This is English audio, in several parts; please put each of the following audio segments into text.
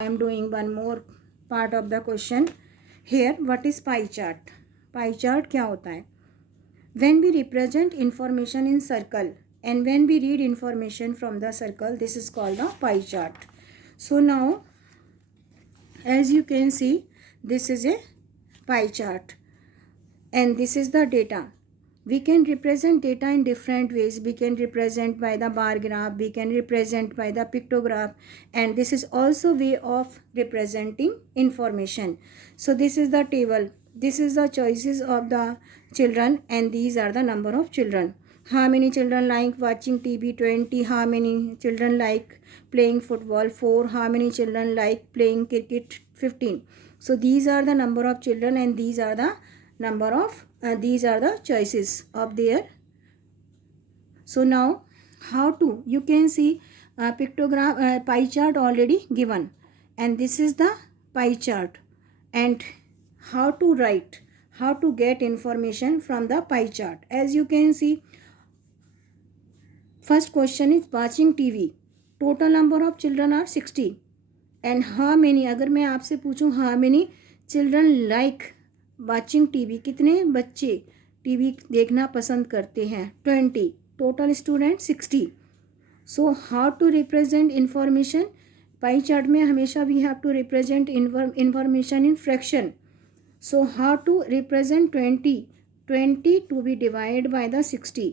I am doing one more part of the question. Here, what is pie chart? Pie chart क्या होता है? When we represent information in circle and when we read information from the circle, this is called the pie chart. So now, as you can see, this is a pie chart and this is the data. We can represent data in different ways. We can represent by the bar graph, we can represent by the pictograph, and this is also way of representing information. So this is the table, this is the choices of the children, and these are the number of children. How many children like watching TV? 20. How many children like playing football? 4. How many children like playing cricket? 15. So these are the number of children and these are the number of these are the choices of their. So now how to, you can see pictograph pie chart already given, and this is the pie chart, and how to write, how to get information from the pie chart. As you can see, first question is watching TV. Total number of children are 60. And how many, अगर मैं आपसे पूछूं how many children like watching TV, कितने बच्चे TV देखना पसंद करते हैं? 20. Total student 60. So how to represent information? Pie chart में हमेशा we have to represent information in fraction. So how to represent 20 to be divide by the 60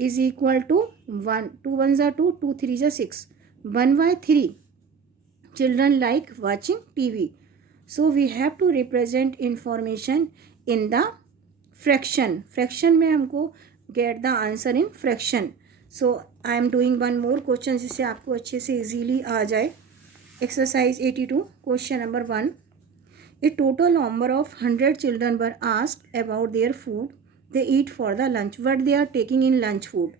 is equal to 1. 2 1 ज़ा 2, 2 3 ज़ा 6. 1/3 children like watching TV. So we have to represent information in the fraction. Fraction में हमको get the answer in fraction. So I am doing one more question जिससे आपको अच्छे से easily आ जाए. Exercise 82, question number 1. A total number of 100 children were asked about their food they eat for the lunch. What they are taking in lunch food?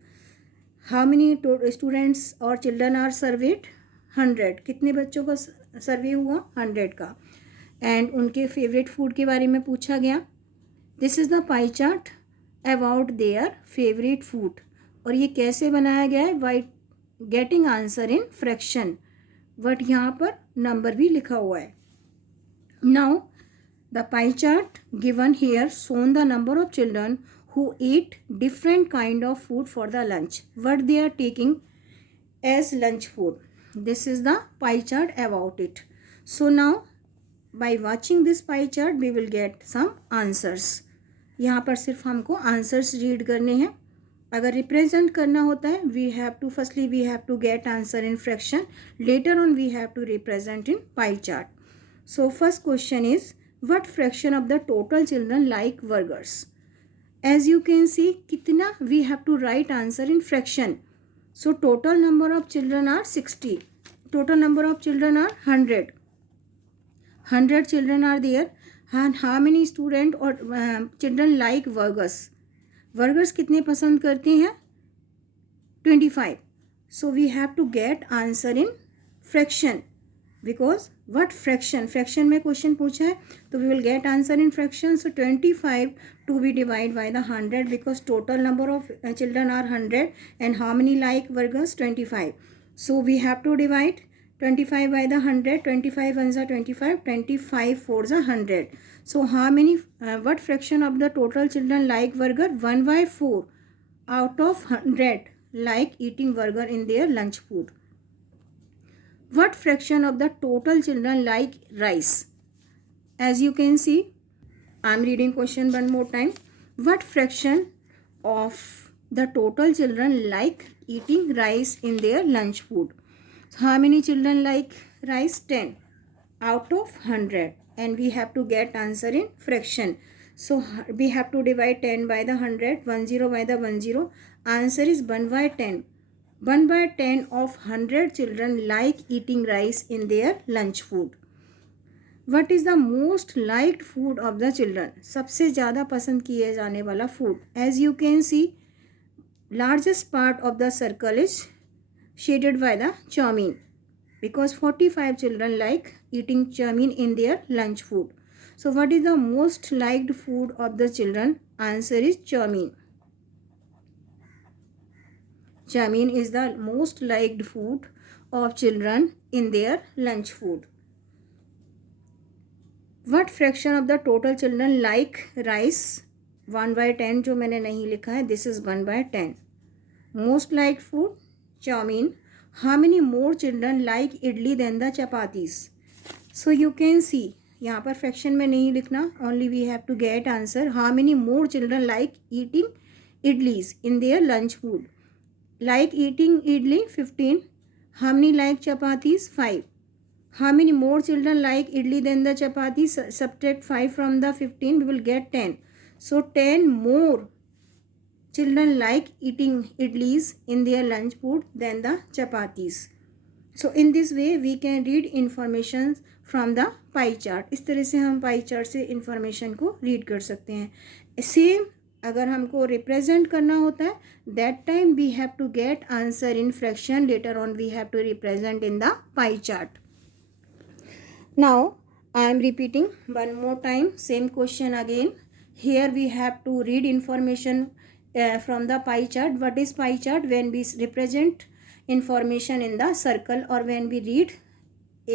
How many students or children are surveyed? 100. कितने बच्चों का सर्वे हुआ? 100 का. And उनके favourite food के बारे में पूछा गया. This is the pie chart about their favourite food. और ये कैसे बनाया गया है? By getting answer in fraction. But यहाँ पर नंबर भी लिखा हुआ है. Now the pie chart given here shown the number of children who eat different kind of food for the lunch. What they are taking as lunch food. This is the pie chart about it. So now by watching this pie chart we will get some answers. यहाँ पर सिर्फ हमको answers read करने हैं. अगर represent करना होता है we have to firstly we have to get answer in fraction. Later on we have to represent in pie chart. So first question is, what fraction of the total children like burgers? As you can see, कितना we have to write answer in fraction. So total number of children are 60. Total number of children are 100. 100 children are there. And how many student or children like burgers? Burgers कितने पसंद करते हैं? 25. So we have to get answer in fraction. Because what fraction? Fraction में question पूछा है तो we will get answer in fraction. So 25 to be divided by the 100 because total number of children are 100 and how many like burgers? 25. So we have to divide 25 by the 100. 25 ones are 25. 25 fours are 100. So how many? What fraction of the total children like burger? 1/4 out of 100 like eating burger in their lunch food. What fraction of the total children like rice? As you can see, I am reading question one more time. What fraction of the total children like eating rice in their lunch food? How many children like rice? 10 out of 100, and we have to get answer in fraction. So we have to divide 10 by the 100, 10 by the 10. Answer is 1/10. 1/10 of 100 children like eating rice in their lunch food. What is the most liked food of the children? सबसे ज़्यादा पसंद किए जाने वाला food. As you can see, largest part of the circle is shaded by the chowmein because 45 children like eating chowmein in their lunch food. So what is the most liked food of the children? Answer is chowmein. Chowmein is the most liked food of children in their lunch food. What fraction of the total children like rice 1/10 जो मैंने नहीं लिखा है, this is 1/10. Most like food chow mein. How many more children like idli than the chapatis. So you can see यहाँ पर fraction में नहीं लिखना, only we have to get answer. How many more children like eating idlis in their lunch food. Like eating idli 15. How many like chapatis? 5. How many more children like idli than the chapati? Subtract 5 from the 15, we will get 10. So 10 more children like eating idlis in their lunch food than the chapatis. So in this way we can read information from the pie chart. इस तरह से हम pie chart से information को read कर सकते हैं. Same अगर हमको रिप्रेजेंट करना होता है, that time we have to get answer in fraction. Later on we have to represent in the pie chart. Now I am repeating one more time same question again. Here we have to read information from the pie chart. What is pie chart? When we represent information in the circle और when we read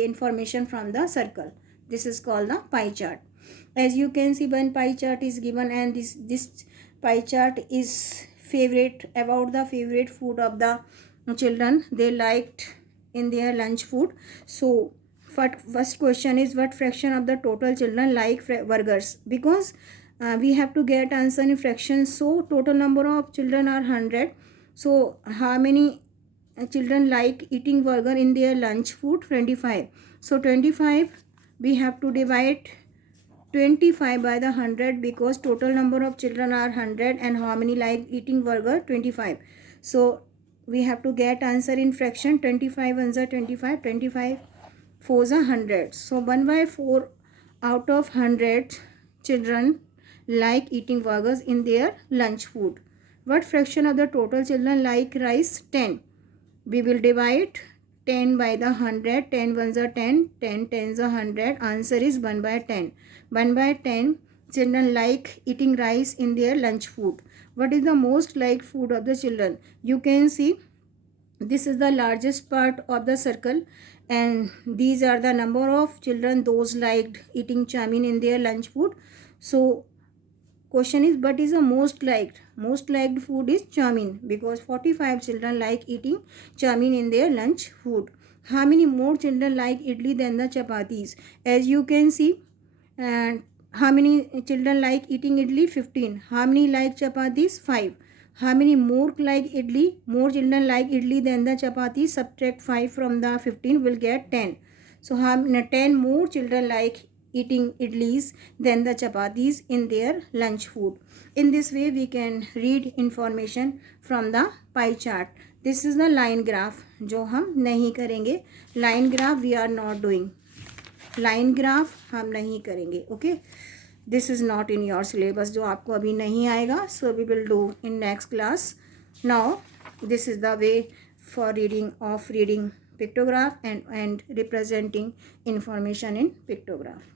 information from the circle, this is called the pie chart. As you can see, one pie chart is given and this pie chart is about the favorite food of the children they liked in their lunch food. So first question is, what fraction of the total children like burgers? Because we have to get answer in fractions, so total number of children are 100. So how many children like eating burger in their lunch food? 25. So 25 we have to divide 25 by the 100 because total number of children are 100 and how many like eating burger? 25. So we have to get answer in fraction. 25 ones are 25, 25 fours are 100. So 1/4 out of 100 children like eating burgers in their lunch food. What fraction of the total children like rice? 10. We will divide 10 by the 100. 10 ones are 10, 10 tens are 100. Answer is 1/10. 1/10 children like eating rice in their lunch food. What is the most liked food of the children? You can see this is the largest part of the circle and these are the number of children those liked eating chowmein in their lunch food. So question is, what is the most liked? Most liked food is chowmein because 45 children like eating chowmein in their lunch food. How many more children like idli than the chapatis? As you can see, and how many children like eating idli? 15. How many like chapatis? 5. How many more like idli? More children like idli than the chapatis. Subtract 5 from the 15, will get 10. So how many 10 more children like eating idlis than the chapatis in their lunch food. In this way we can read information from the pie chart. This is the line graph जो हम नहीं करेंगे. Line graph we are not doing. Line graph हम नहीं करेंगे. Okay, this is not in your syllabus जो आपको अभी नहीं आएगा. So we will do in next class. Now this is the way for reading pictograph and representing information in pictograph.